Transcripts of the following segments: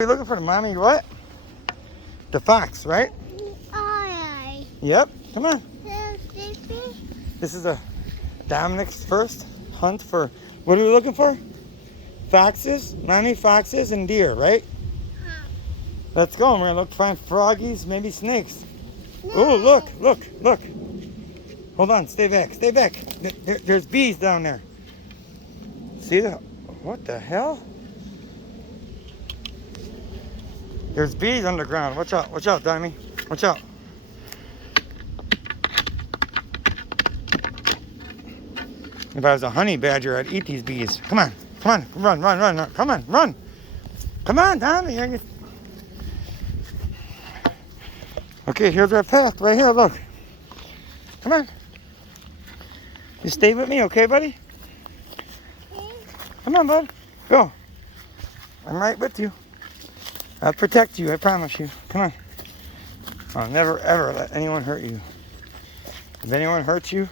You're looking for the mommy what? The fox, right? Alright. Yep. Come on. Sleepy? This is Dominic's first hunt for, what are we looking for? Foxes, mommy foxes, and deer, right? Huh. Let's go. We're gonna find froggies, maybe snakes. No. Oh, look. Hold on, stay back. There's bees down there. See the, what the hell? There's bees underground. Watch out, Dimey. Watch out. If I was a honey badger, I'd eat these bees. Come on, run. Come on, run. Come on, Dimey. Okay, here's our path right here, look. Come on. You stay with me, okay, buddy? Come on, bud. Go. I'm right with you. I'll protect you, I promise you. Come on. I'll never, ever let anyone hurt you. If anyone hurts you,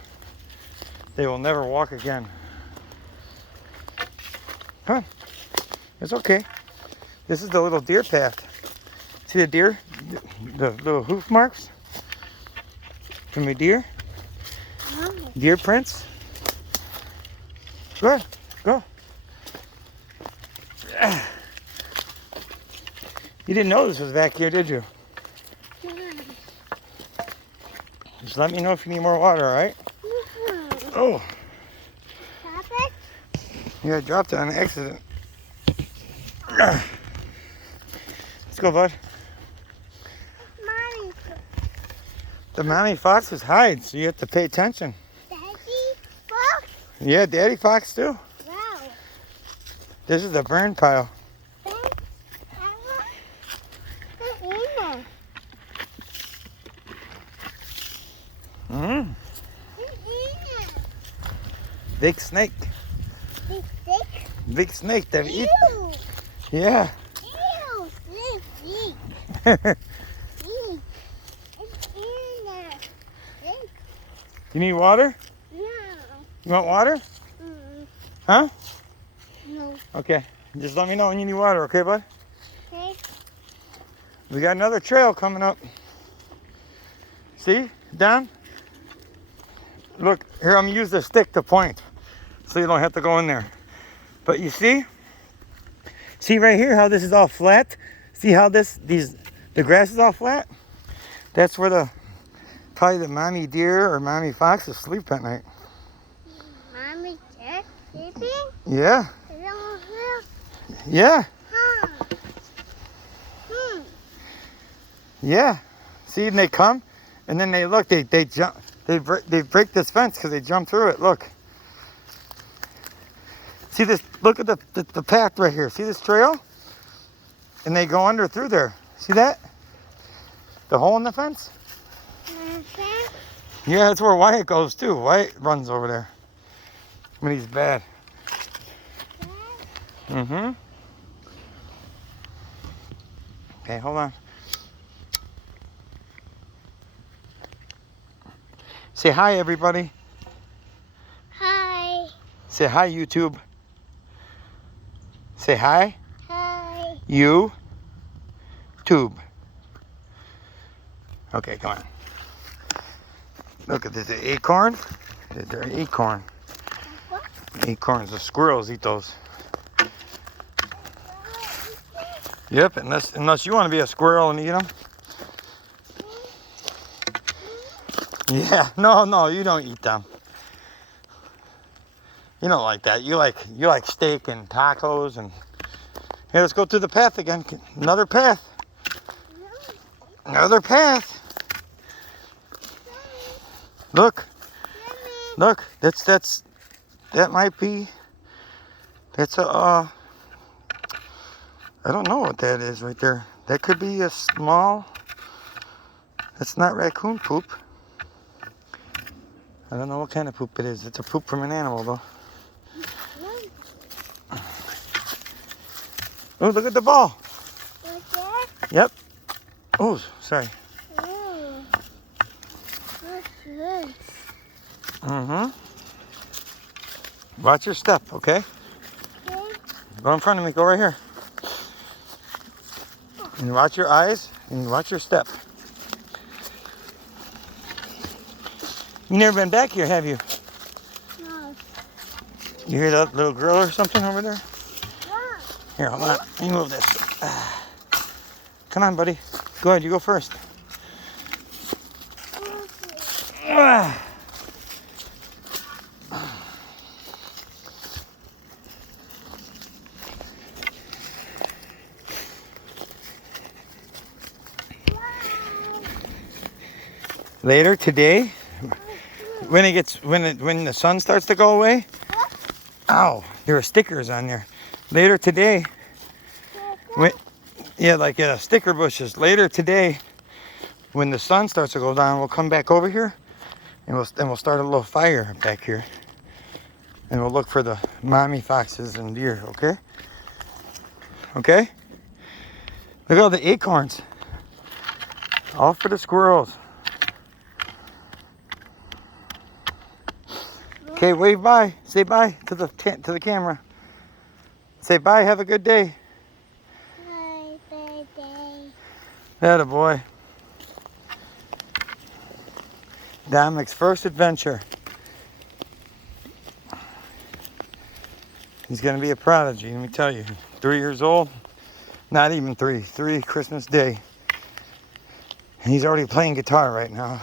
they will never walk again. Come on. It's okay. This is the little deer path. See the deer? The little hoof marks from the deer? Deer prints? Go ahead. Go. You didn't know this was back here, did you? Just let me know if you need more water, all right? Oh. Stop it? Yeah, I dropped it on accident. Let's go, bud. Mommy. The mommy foxes hide, so you have to pay attention. Daddy? Fox? Yeah, daddy fox too. Wow. This is the burn pile. Big snake. Big snake that eat. Ew. Yeah. Ew. Snake. It's in there. Snake. You need water? No. You want water? Huh? No. Okay. Just let me know when you need water, okay, bud? Okay. We got another trail coming up. See? Down? Look, here I'm gonna use the stick to point so you don't have to go in there. But you see right here how this is all flat? See how the grass is all flat? That's where probably the mommy deer or mommy foxes sleep at night. Mommy deer sleeping? Yeah. Is that over here? Yeah. Huh. Yeah. See, and they come and then they look, they jump. They break this fence because they jump through it. Look. See this? Look at the path right here. See this trail? And they go under through there. See that? The hole in the fence? Okay. Yeah, that's where Wyatt goes too. Wyatt runs over there when he's bad. Mm-hmm. Okay, hold on. Say hi, everybody. Hi. Say hi, YouTube. Say hi. Hi. You. Tube. Okay, come on. Look at this acorn. They're an acorn. What? Acorns. The squirrels eat those. Yep, unless you want to be a squirrel and eat them. Yeah, no, you don't eat them. You don't like that. You like steak and tacos and. Hey, let's go through the path again. Another path. Another path. Look. That might be. That's I don't know what that is right there. That could be a small. That's not raccoon poop. I don't know what kind of poop it is. It's a poop from an animal, though. Oh, look at the ball. Yep. Oh, sorry. What's this? Mm-hmm. Watch your step, okay? Okay. Go in front of me. Go right here. And watch your eyes and watch your step. You never been back here, have you? No. You hear that little girl or something over there? Wow. Here, hold on. Let me move this. Come on, buddy. Go ahead, you go first. Ah. Later today, when the sun starts to go away, ow, there are stickers on there. Later today, sticker bushes. Later today, when the sun starts to go down, we'll come back over here, and we'll start a little fire back here, and we'll look for the mommy foxes and deer. Okay? Okay? Look at all the acorns, all for the squirrels. Okay, wave bye. Say bye to the camera. Say bye. Have a good day. Bye, baby. Atta boy. Dominic's first adventure. He's gonna be a prodigy. Let me tell you. 3 years old. Not even 3. 3 Christmas Day. And he's already playing guitar right now.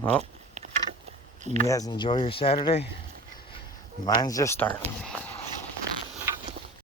Well, you guys enjoy your Saturday. Mine's just starting.